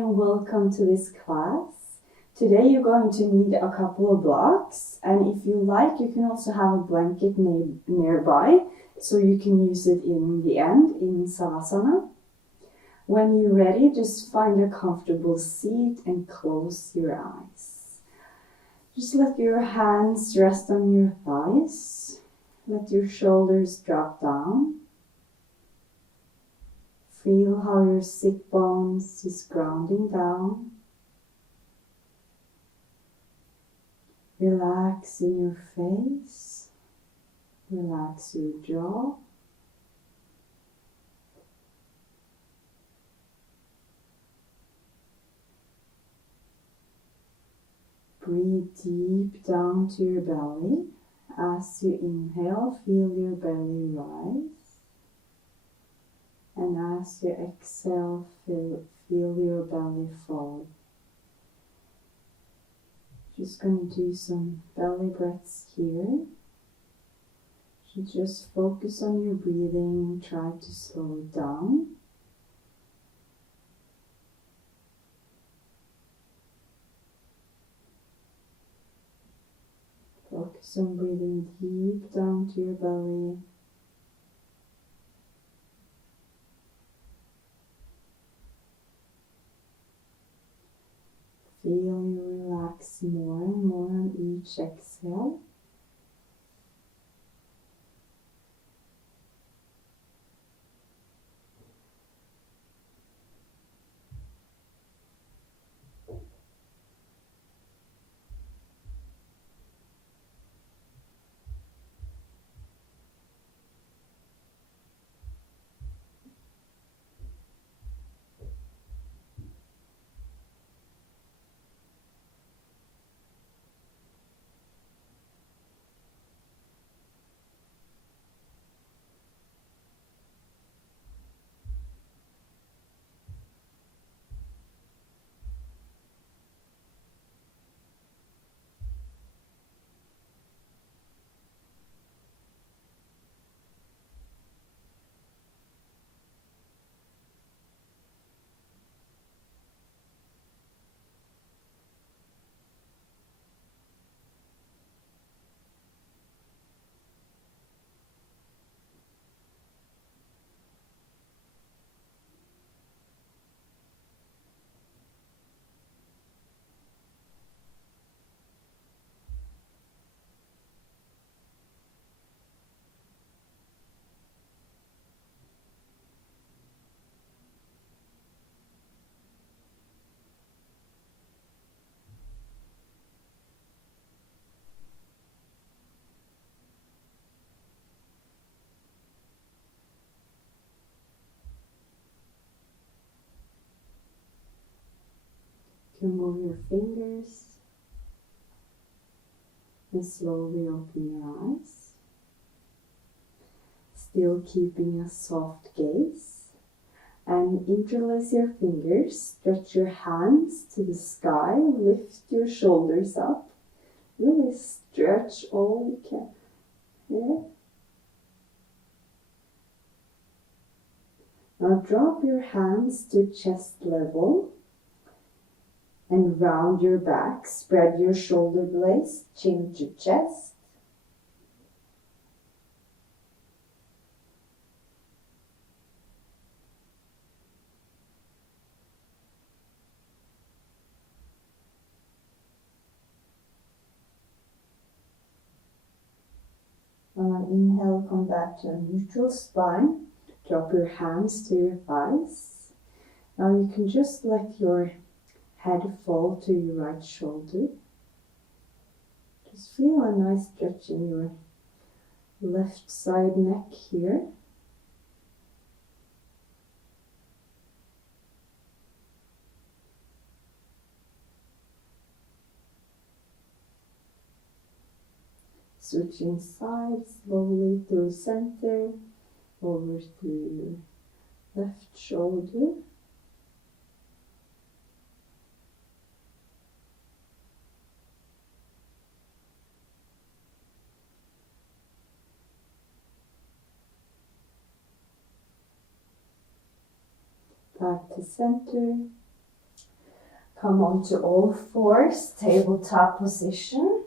and welcome to this class. Today you're going to need a couple of blocks, and if you like you can also have a blanket nearby so you can use it in the end in Savasana. When you're ready, just find a comfortable seat and close your eyes. Just let your hands rest on your thighs. Let your shoulders drop down. Feel how your sit bones is grounding down. Relax in your face. Relax your jaw. Breathe deep down to your belly. As you inhale, feel your belly rise. And as you exhale, feel your belly fall. Just going to do some belly breaths here. So just focus on your breathing, try to slow it down. Focus on breathing deep down to your belly. Feel you relax more and more on each exhale. You can move your fingers and slowly open your eyes. Still keeping a soft gaze. And interlace your fingers, stretch your hands to the sky, lift your shoulders up. Really stretch all you can here. Now drop your hands to chest level. And round your back, spread your shoulder blades, chin to chest. On inhale, come back to a neutral spine. Drop your hands to your thighs. Now you can just let your head fall to your right shoulder. Just feel a nice stretch in your left side neck here. Switching sides slowly through center, over through your left shoulder. Back to center, Come onto all fours, tabletop position.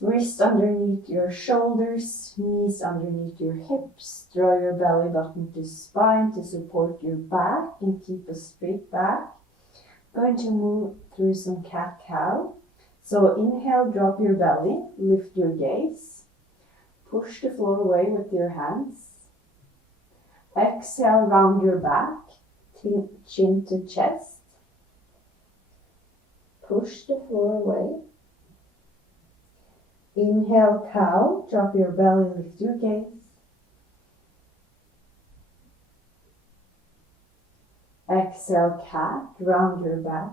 Wrist underneath your shoulders, knees underneath your hips. Draw your belly button to spine to support your back and keep a straight back. Going to move through some cat-cow. So inhale, drop your belly, lift your gaze. Push the floor away with your hands. Exhale, round your back, chin to chest. Push the floor away. Inhale, cow, drop your belly, lift your gaze. Exhale, cat, round your back,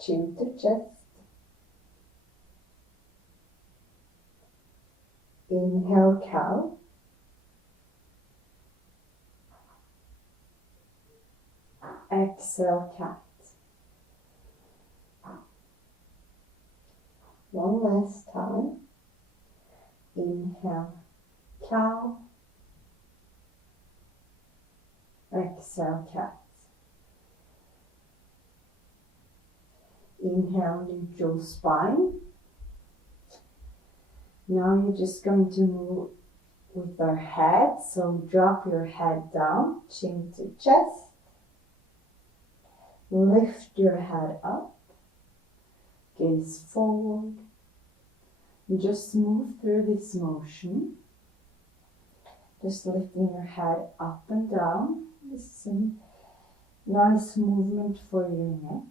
chin to chest. Inhale, cow. Exhale, cat. One last time. Inhale, cow. Exhale, cat. Inhale, neutral spine. Now you're just going to move with our head. So drop your head down, chin to chest. Lift your head up. Gaze forward. And just move through this motion. Just lifting your head up and down. This is a nice movement for your neck.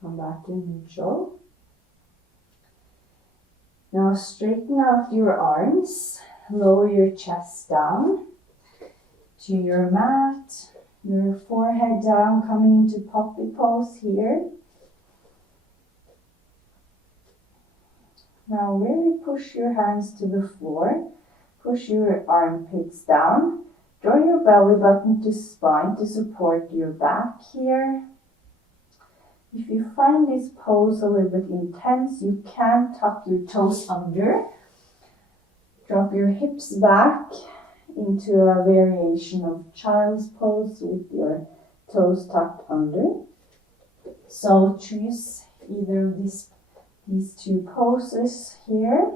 Come back to neutral. Now straighten out your arms. Lower your chest down to your mat. Your forehead down, coming into poppy pose here. Now really push your hands to the floor. Push your armpits down. Draw your belly button to spine to support your back here. If you find this pose a little bit intense, you can tuck your toes under. Drop your hips back into a variation of child's pose with your toes tucked under. So choose either of these two poses here.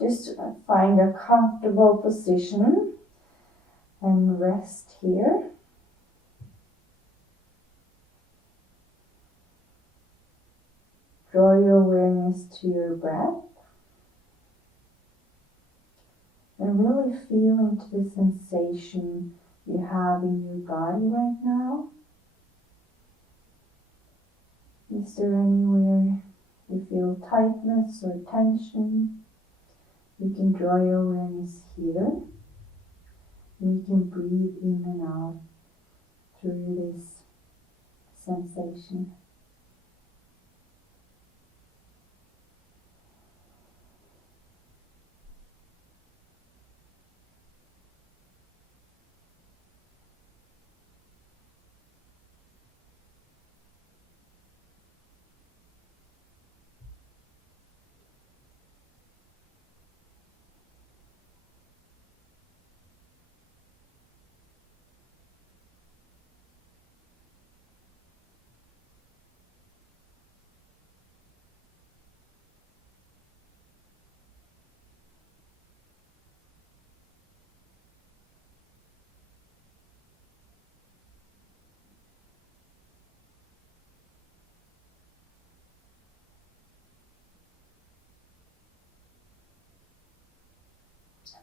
Just find a comfortable position and rest here. Draw your awareness to your breath and really feel into the sensation you have in your body right now. Is there anywhere you feel tightness or tension? You can draw your awareness here. And you can breathe in and out through this sensation.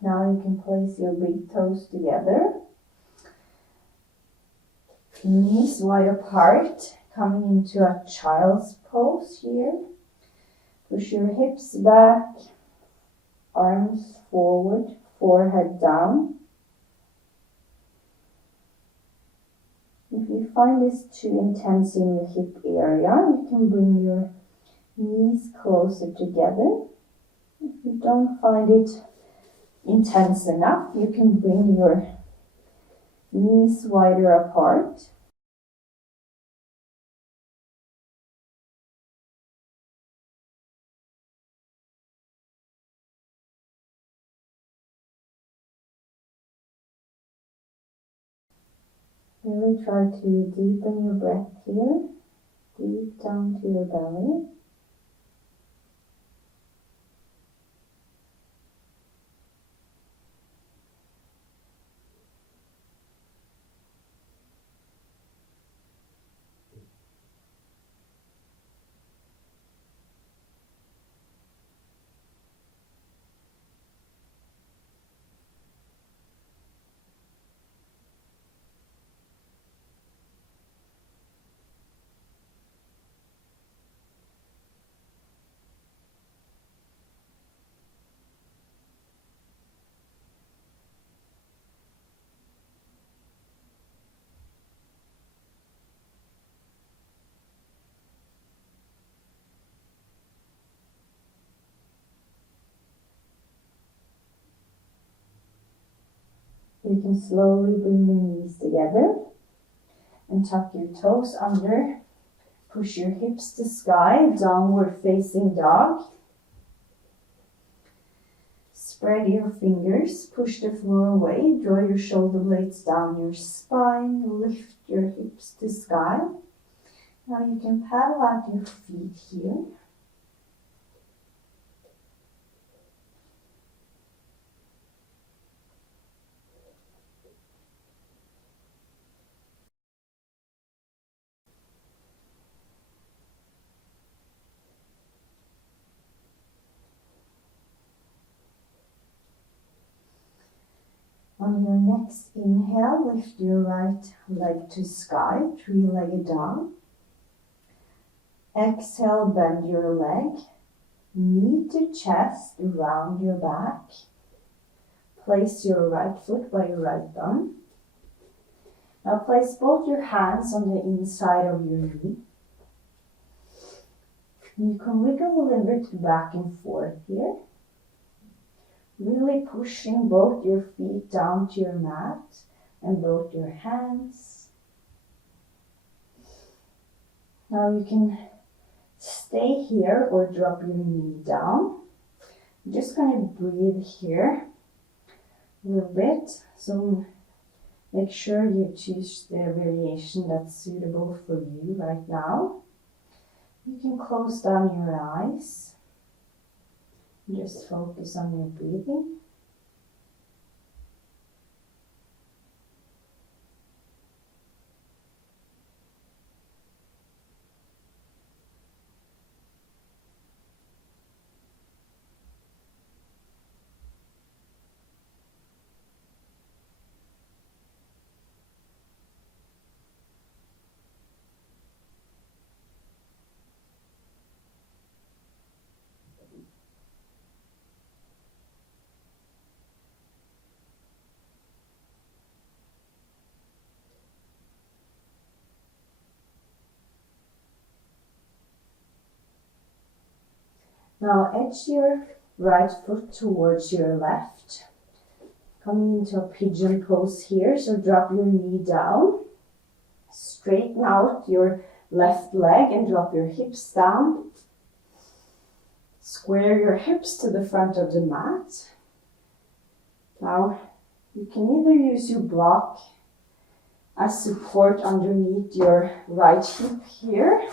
Now you can place your big toes together. Knees wide apart, coming into a child's pose here. Push your hips back, arms forward, forehead down. If you find this too intense in your hip area, you can bring your knees closer together. If you don't find it intense enough, you can bring your knees wider apart. Really try to deepen your breath here, deep down to your belly. You can slowly bring your knees together and tuck your toes under. Push your hips to sky, downward facing dog. Spread your fingers, push the floor away, draw your shoulder blades down your spine, lift your hips to sky. Now you can paddle out your feet here. On your next inhale, lift your right leg to sky, three-legged dog. Exhale, bend your leg, knee to chest, round your back. Place your right foot by your right thumb. Now place both your hands on the inside of your knee. You can wiggle a little bit back and forth here. Really pushing both your feet down to your mat and both your hands. Now you can stay here or drop your knee down. I'm just going to breathe here a little bit. So make sure you choose the variation that's suitable for you right now. You can close down your eyes. Just focus on your breathing. Now edge your right foot towards your left. Coming into a pigeon pose here, so drop your knee down. Straighten out your left leg and drop your hips down. Square your hips to the front of the mat. Now you can either use your block as support underneath your right hip here,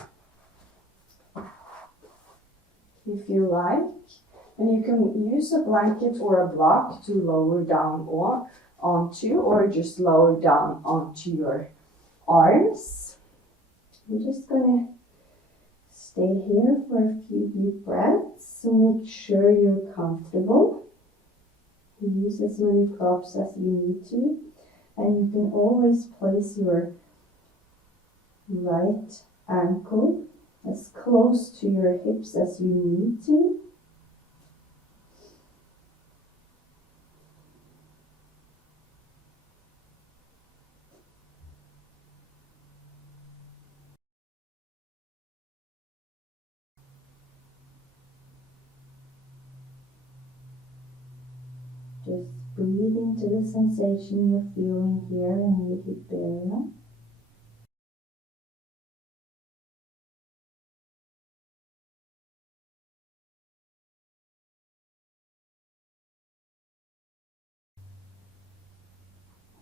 if you like, and you can use a blanket or a block to lower down onto, or just lower down onto your arms. I'm just gonna stay here for a few deep breaths, so make sure you're comfortable. Use as many props as you need to, and you can always place your right ankle as close to your hips as you need to. Just breathe into the sensation you're feeling here in your hip area.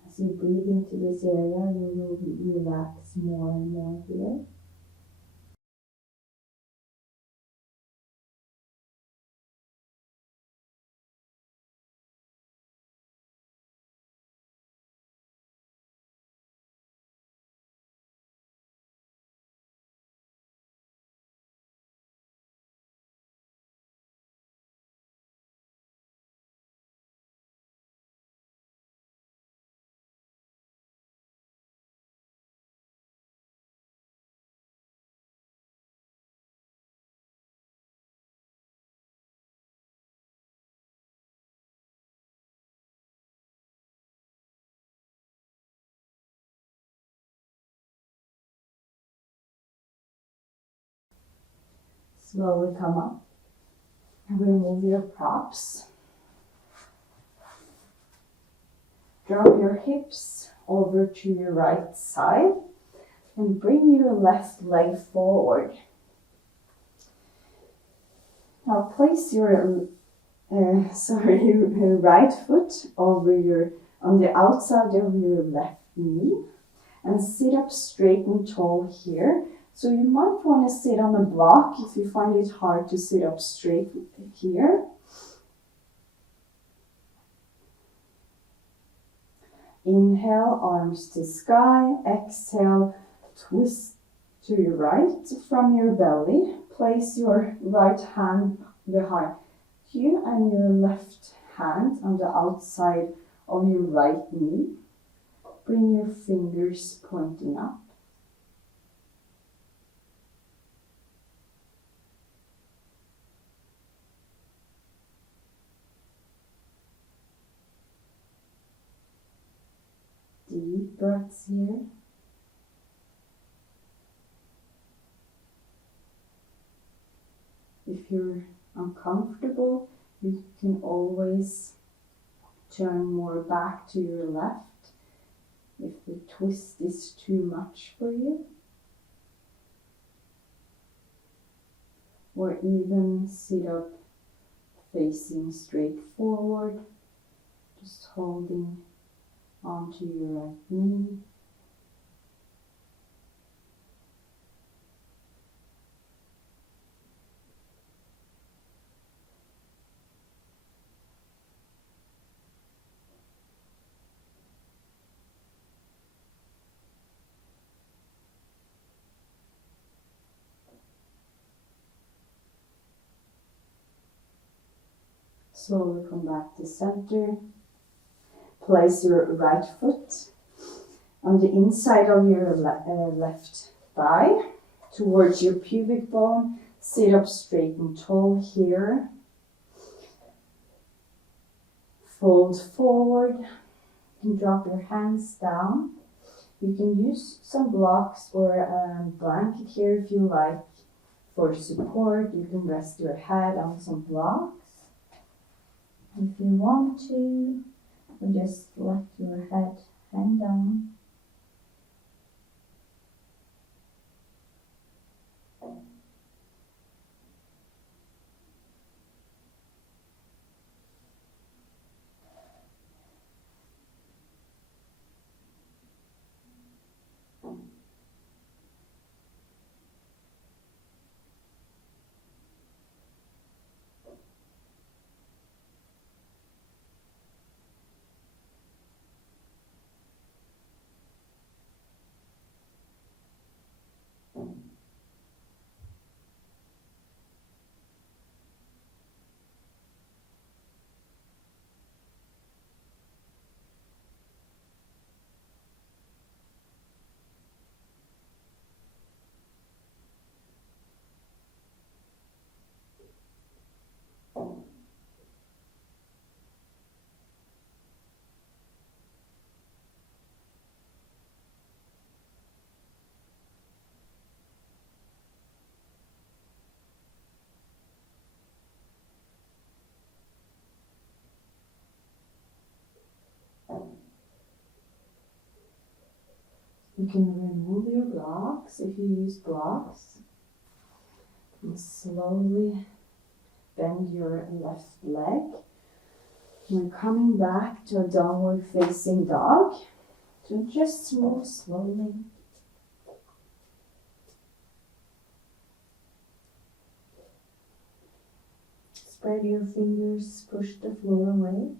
As you breathe into this area, you will relax more and more here. Slowly come up and remove your props. Drop your hips over to your right side and bring your left leg forward. Now place your right foot on the outside of your left knee and sit up straight and tall here. So you might want to sit on a block if you find it hard to sit up straight here. Inhale, arms to sky. Exhale, twist to your right from your belly. Place your right hand behind you and your left hand on the outside of your right knee. Bring your fingers pointing up. Deep breaths here. If you're uncomfortable, you can always turn more back to your left if the twist is too much for you. Or even sit up facing straight forward, just holding onto your right knee. Slowly come back to center. Place your right foot on the inside of your left thigh towards your pubic bone. Sit up straight and tall here. Fold forward. You can drop your hands down. You can use some blocks or a blanket here if you like for support. You can rest your head on some blocks. If you want to, just let your head hang down. You can remove your blocks if you use blocks. And slowly bend your left leg. We're coming back to a downward facing dog. So just move slowly. Spread your fingers, push the floor away.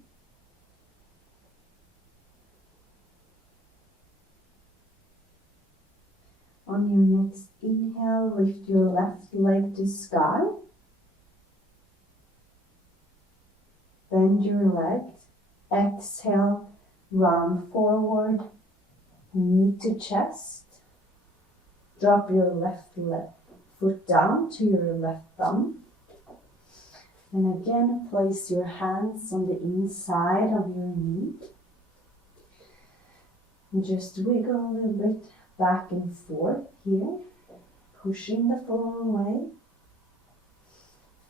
On your next inhale, lift your left leg to sky. Bend your leg. Exhale, round forward, knee to chest. Drop your left foot down to your left thumb. And again, place your hands on the inside of your knee. And just wiggle a little bit back and forth here, pushing the floor away.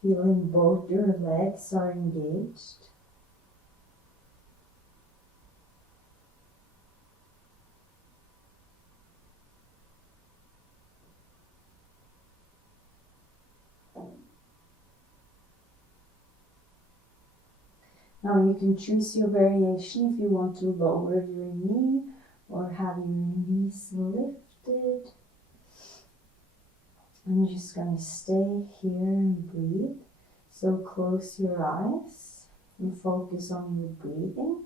Feeling both your legs are engaged. Now you can choose your variation if you want to lower your knee or have your knees lifted. I'm just going to stay here and breathe. So close your eyes and focus on your breathing.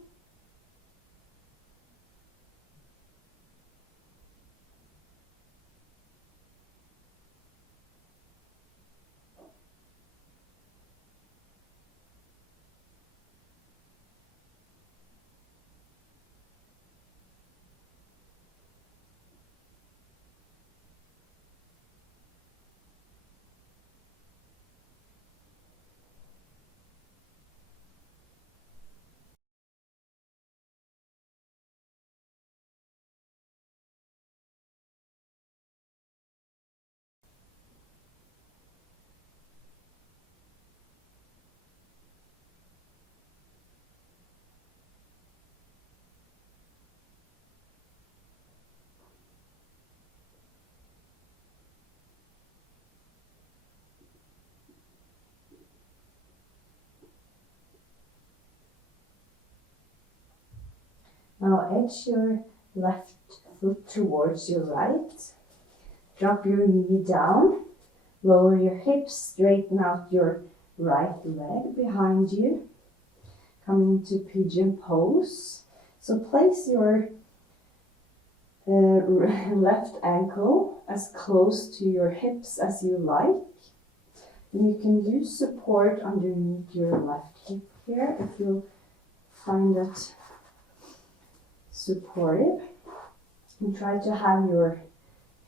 Now edge your left foot towards your right. Drop your knee down. Lower your hips, straighten out your right leg behind you. Coming to pigeon pose. So place your left ankle as close to your hips as you like. And you can use support underneath your left hip here if you find that supportive. And try to have your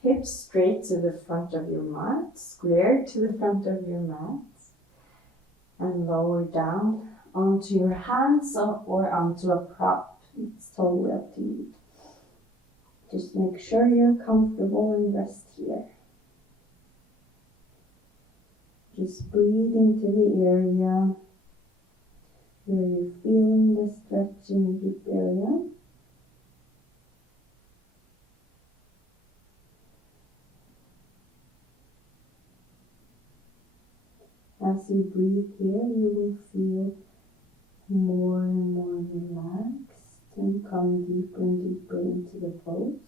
hips straight to the front of your mat, square to the front of your mat, and lower down onto your hands or onto a prop. It's totally up to you. Just make sure you're comfortable and rest here. Just breathe into the area where you're feeling the stretch in the hip area. As you breathe here, you will feel more and more relaxed and come deeper and deeper into the pose.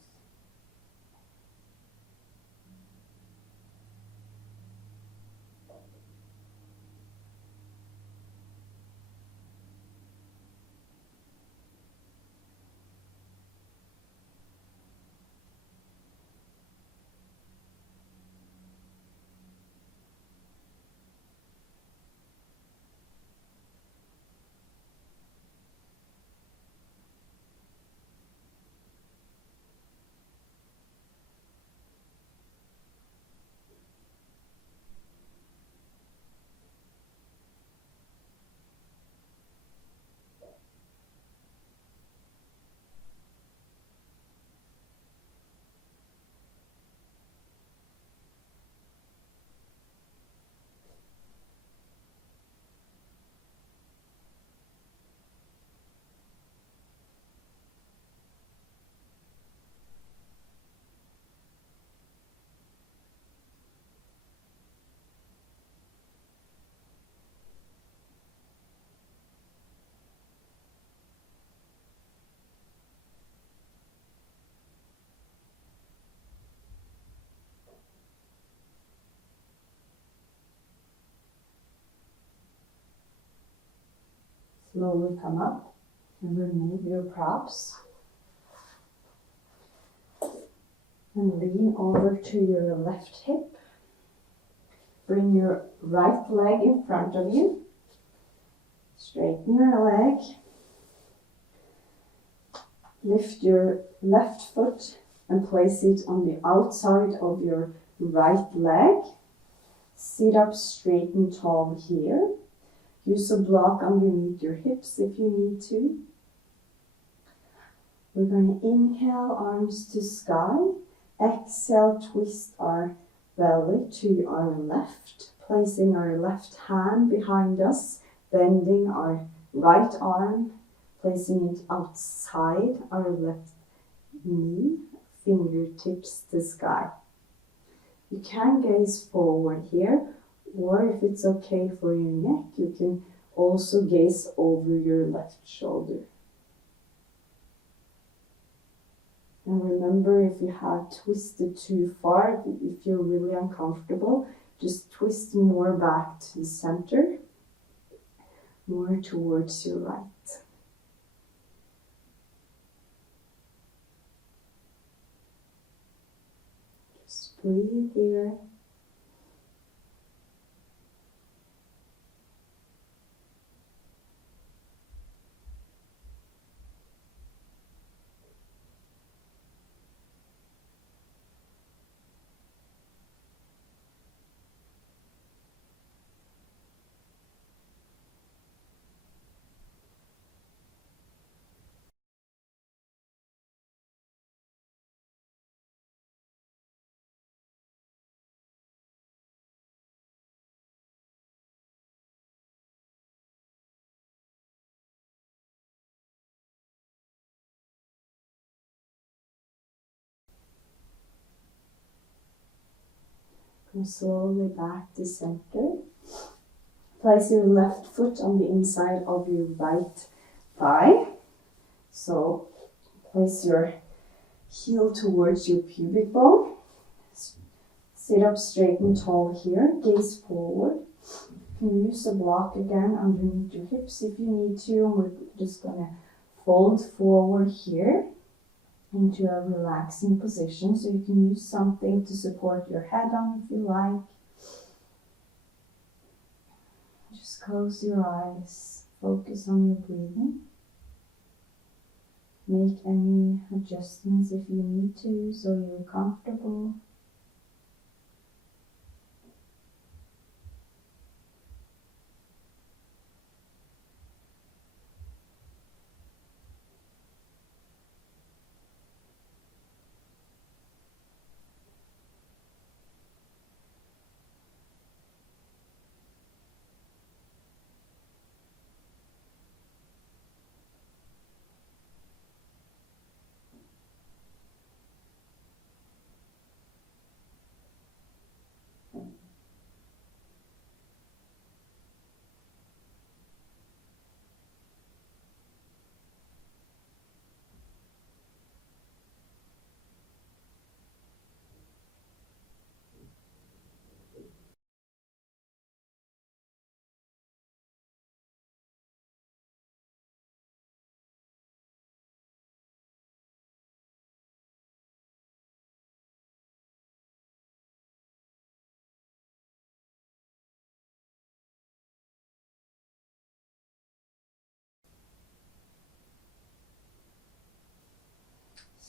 Slowly come up and remove your props. And lean over to your left hip. Bring your right leg in front of you. Straighten your leg. Lift your left foot and place it on the outside of your right leg. Sit up straight and tall here. Use a block underneath your hips if you need to. We're going to inhale, arms to sky. Exhale, twist our belly to our left, placing our left hand behind us, bending our right arm, placing it outside our left knee, fingertips to sky. You can gaze forward here, or if it's okay for your neck, you can also gaze over your left shoulder. And remember, if you have twisted too far, if you're really uncomfortable, just twist more back to the center, more towards your right. Just breathe here. Come slowly back to center. Place your left foot on the inside of your right thigh. So place your heel towards your pubic bone. Sit up straight and tall here. Gaze forward. You can use a block again underneath your hips if you need to. And we're just going to fold forward here into a relaxing position. So you can use something to support your head on if you like. Just close your eyes. Focus on your breathing. Make any adjustments if you need to so you're comfortable.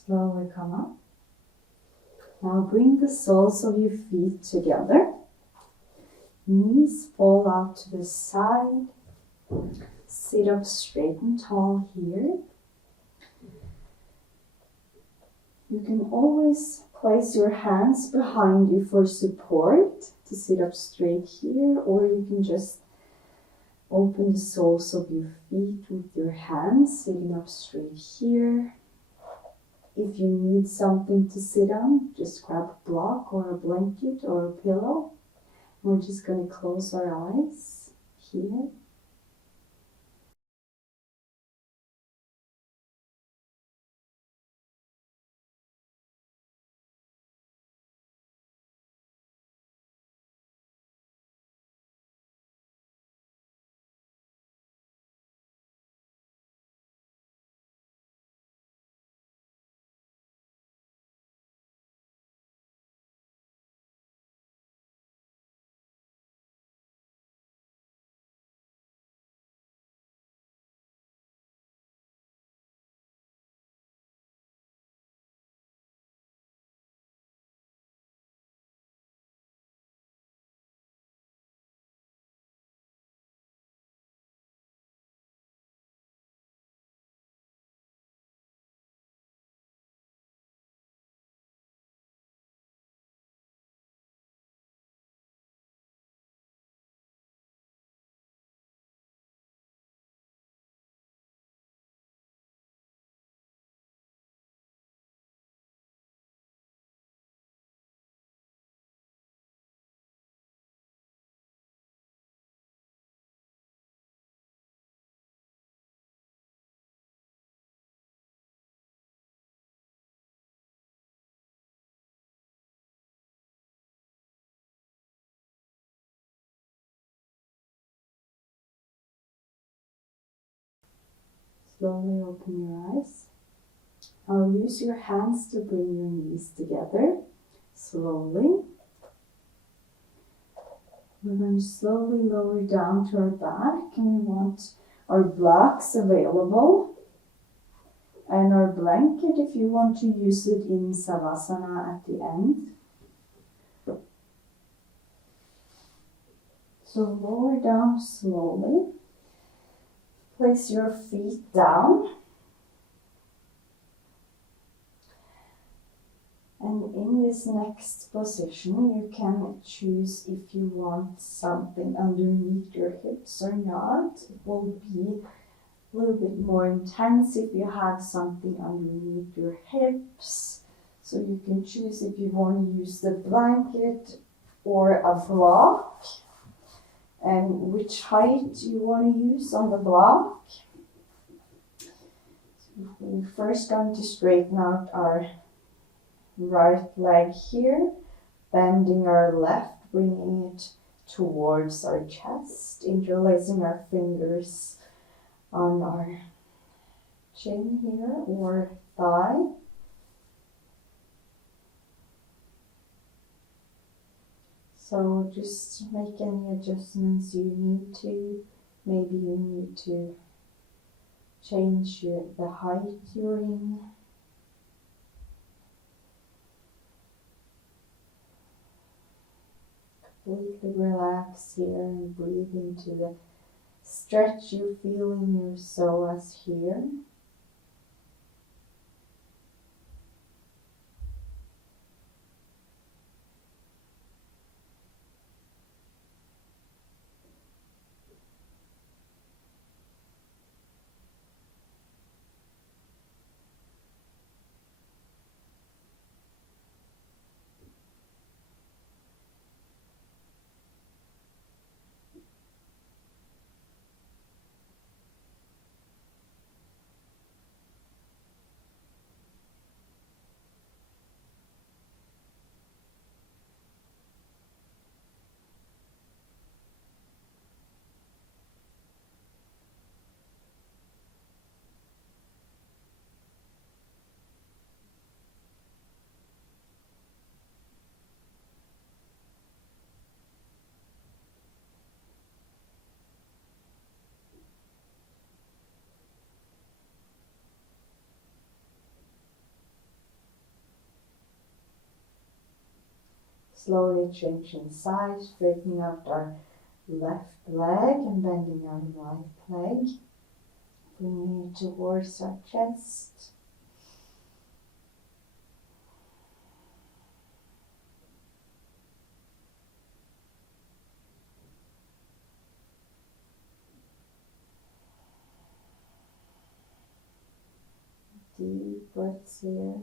Slowly come up. Now bring the soles of your feet together. Knees fall out to the side. Sit up straight and tall here. You can always place your hands behind you for support to sit up straight here, or you can just open the soles of your feet with your hands, sitting up straight here. If you need something to sit on, just grab a block or a blanket or a pillow. We're just going to close our eyes here. Slowly open your eyes. Now use your hands to bring your knees together. Slowly. We're going to slowly lower down to our back, and we want our blocks available. And our blanket, if you want to use it in Savasana at the end. So lower down slowly. Place your feet down. And in this next position, you can choose if you want something underneath your hips or not. It will be a little bit more intense if you have something underneath your hips. So you can choose if you want to use the blanket or a block, and which height you want to use on the block. So we're first going to straighten out our right leg here, bending our left, bringing it towards our chest, interlacing our fingers on our chin here or thigh. So just make any adjustments you need to. Maybe you need to change the height you're in. Completely relax here and breathe into the stretch you feel in your psoas here. Slowly changing sides, straightening out our left leg and bending our right leg. Bringing it towards our chest. Deep breaths here.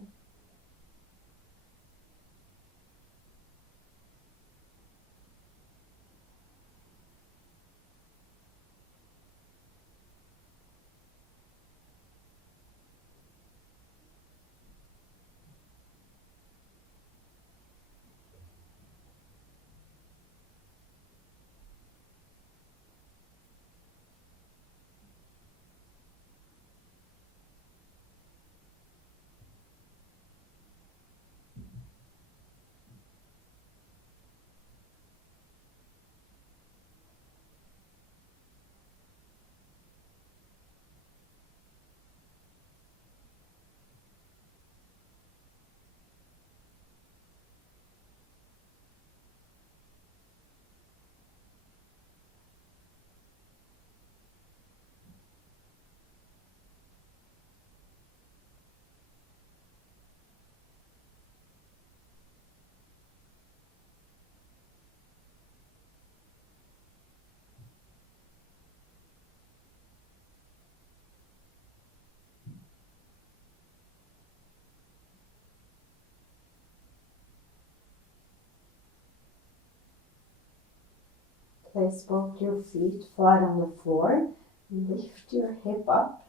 Place both your feet flat on the floor. Lift your hip up.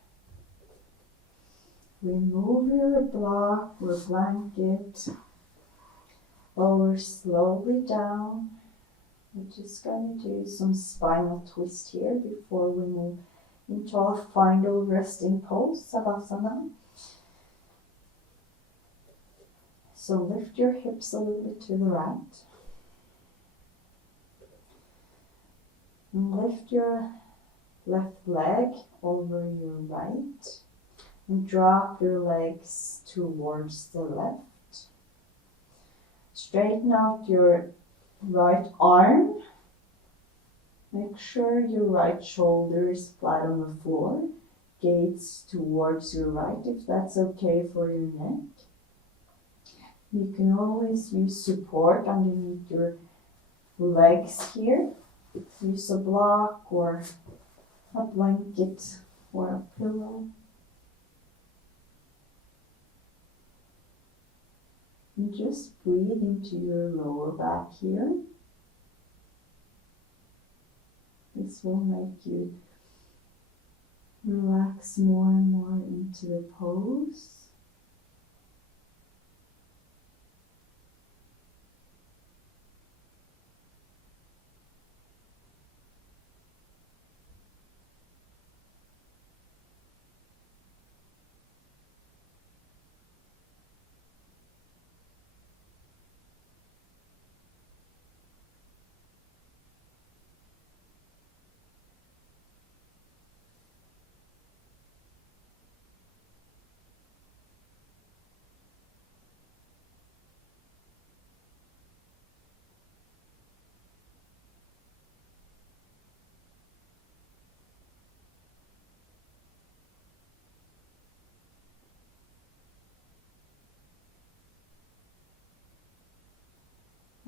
Remove your block or blanket. Lower slowly down. We're just going to do some spinal twist here before we move into our final resting pose, Savasana. So lift your hips a little bit to the right. And lift your left leg over your right. And drop your legs towards the left. Straighten out your right arm. Make sure your right shoulder is flat on the floor. Gaze towards your right if that's okay for your neck. You can always use support underneath your legs here. Use a block or a blanket or a pillow. And just breathe into your lower back here. This will make you relax more and more into the pose.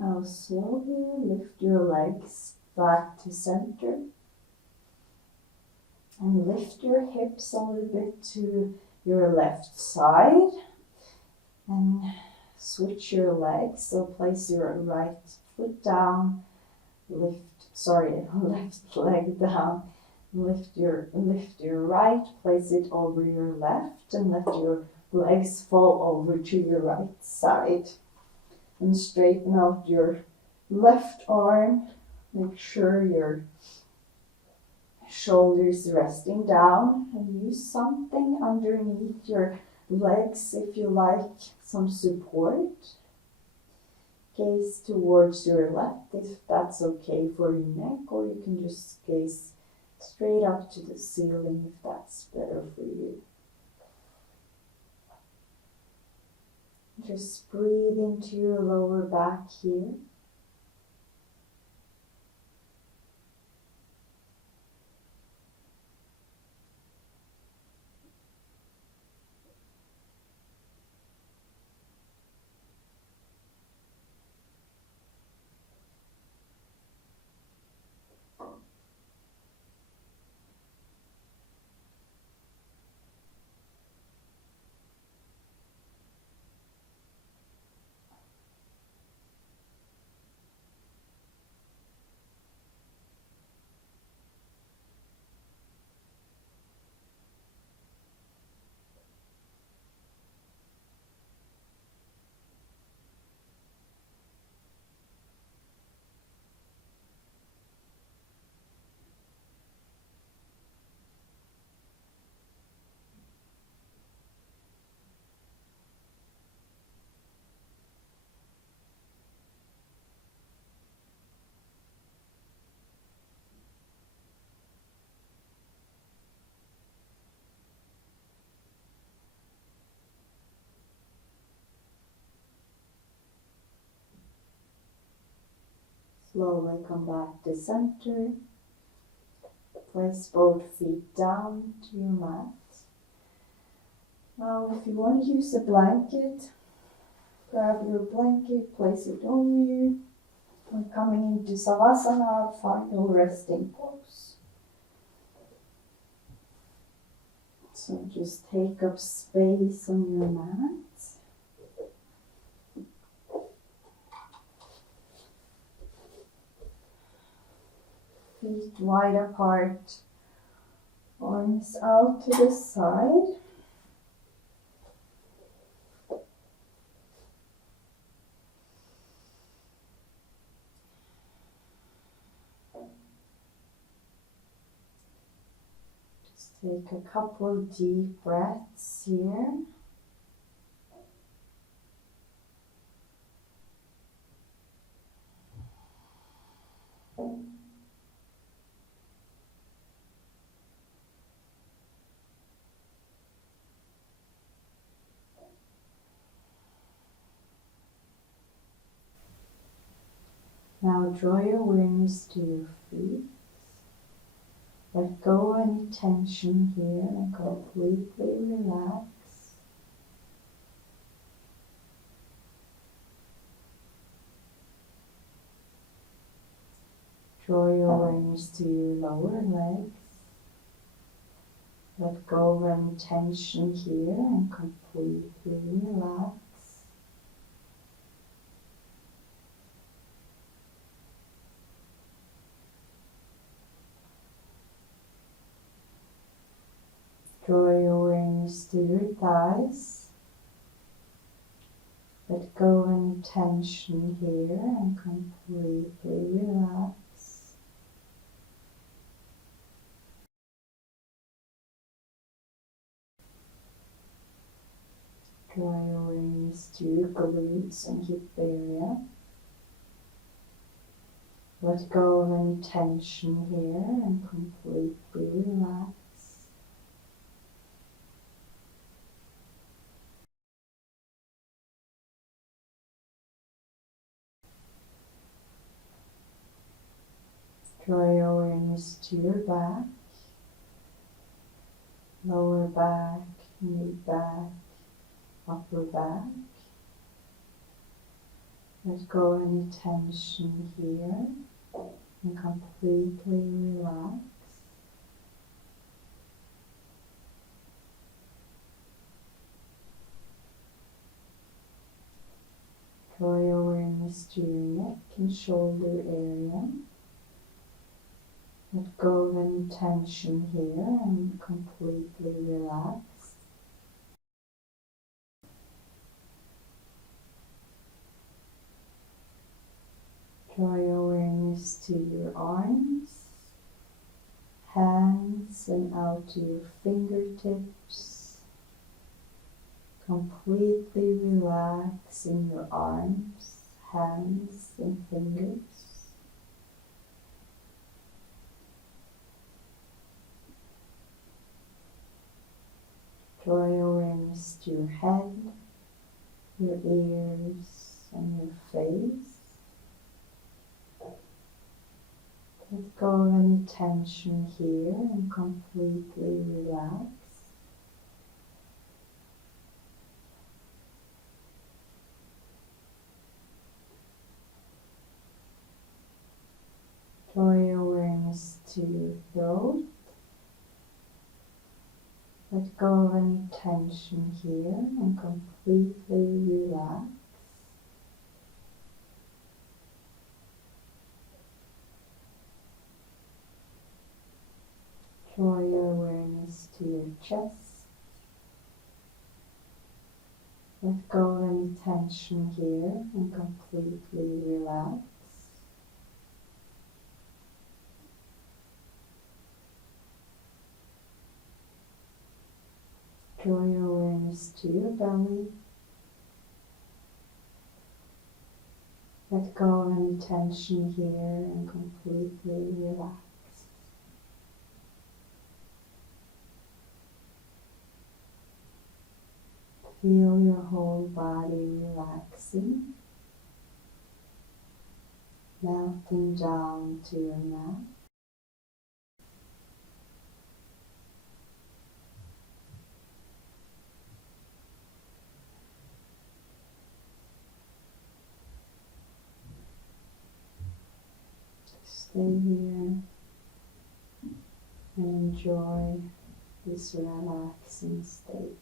Now slowly lift your legs back to center. And lift your hips a little bit to your left side. And switch your legs. So place your right foot down. Left leg down. Lift your right. Place it over your left. And let your legs fall over to your right side. And straighten out your left arm. Make sure your shoulders resting down. And use something underneath your legs if you like some support. Gaze towards your left if that's okay for your neck, or you can just gaze straight up to the ceiling if that's better for you. Just breathe into your lower back here. Slowly come back to center. Place both feet down to your mat. Now if you want to use a blanket, grab your blanket, place it over you. We're coming into Savasana, final resting pose. So just take up space on your mat. Feet wide apart, arms out to the side. Take a couple of deep breaths here. Now draw your awareness to your feet. Let go of any tension here and completely relax. Draw your awareness to your lower legs. Let go of any tension here and completely relax. Draw your awareness to your thighs. Let go of any tension here and completely relax. Draw your awareness to your glutes and hip area. Let go of any tension here and completely relax. Draw your awareness to your back, lower back, mid back, upper back. Let go of any tension here and completely relax. Draw your awareness to your neck and shoulder area. Let go of any tension here and completely relax. Draw your awareness to your arms, hands, and out to your fingertips. Completely relax in your arms, hands, and fingers. Draw your awareness to your head, your ears, and your face. Let go of any tension here and completely relax. Draw your awareness to your throat. Let go of any tension here and completely relax. Draw your awareness to your chest. Let go of any tension here and completely relax. Draw your awareness to your belly. Let go of any tension here and completely relax. Feel your whole body relaxing, melting down to your mat. Stay here and enjoy this relaxing state.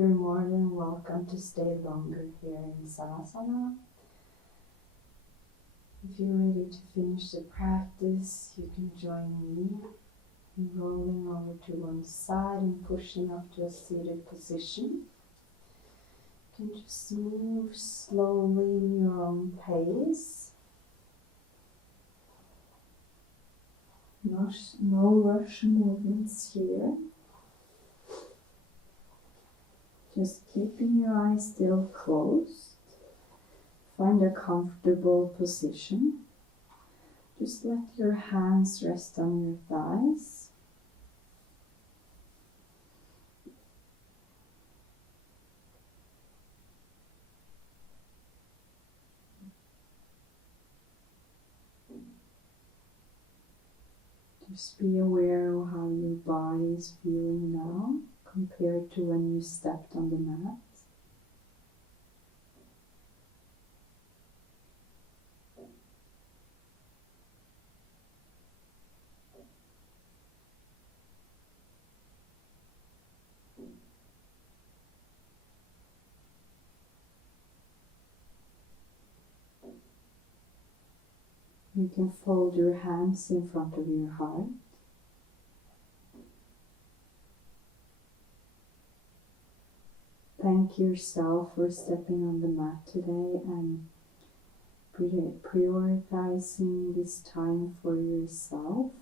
You're more than welcome to stay longer here in Savasana. If you're ready to finish the practice, you can join me in rolling over to one side and pushing up to a seated position. You can just move slowly in your own pace. No rush movements here. Just keeping your eyes still closed. Find a comfortable position. Just let your hands rest on your thighs. Just be aware of how your body is feeling now compared to when you stepped on the mat. You can fold your hands in front of your heart. Thank yourself for stepping on the mat today and prioritizing this time for yourself.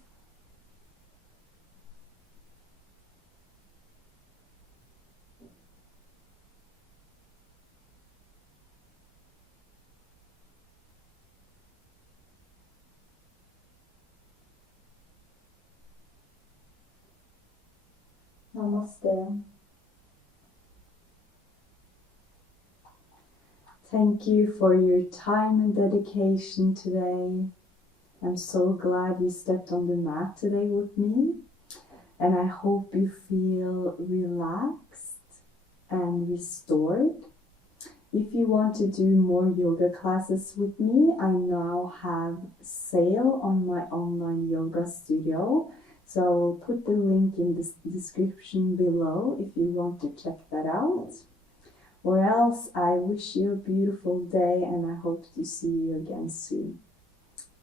Namaste. Thank you for your time and dedication today. I'm so glad you stepped on the mat today with me, and I hope you feel relaxed and restored. If you want to do more yoga classes with me, I now have sale on my online yoga studio. So I'll put the link in the description below if you want to check that out. Or else, I wish you a beautiful day and I hope to see you again soon.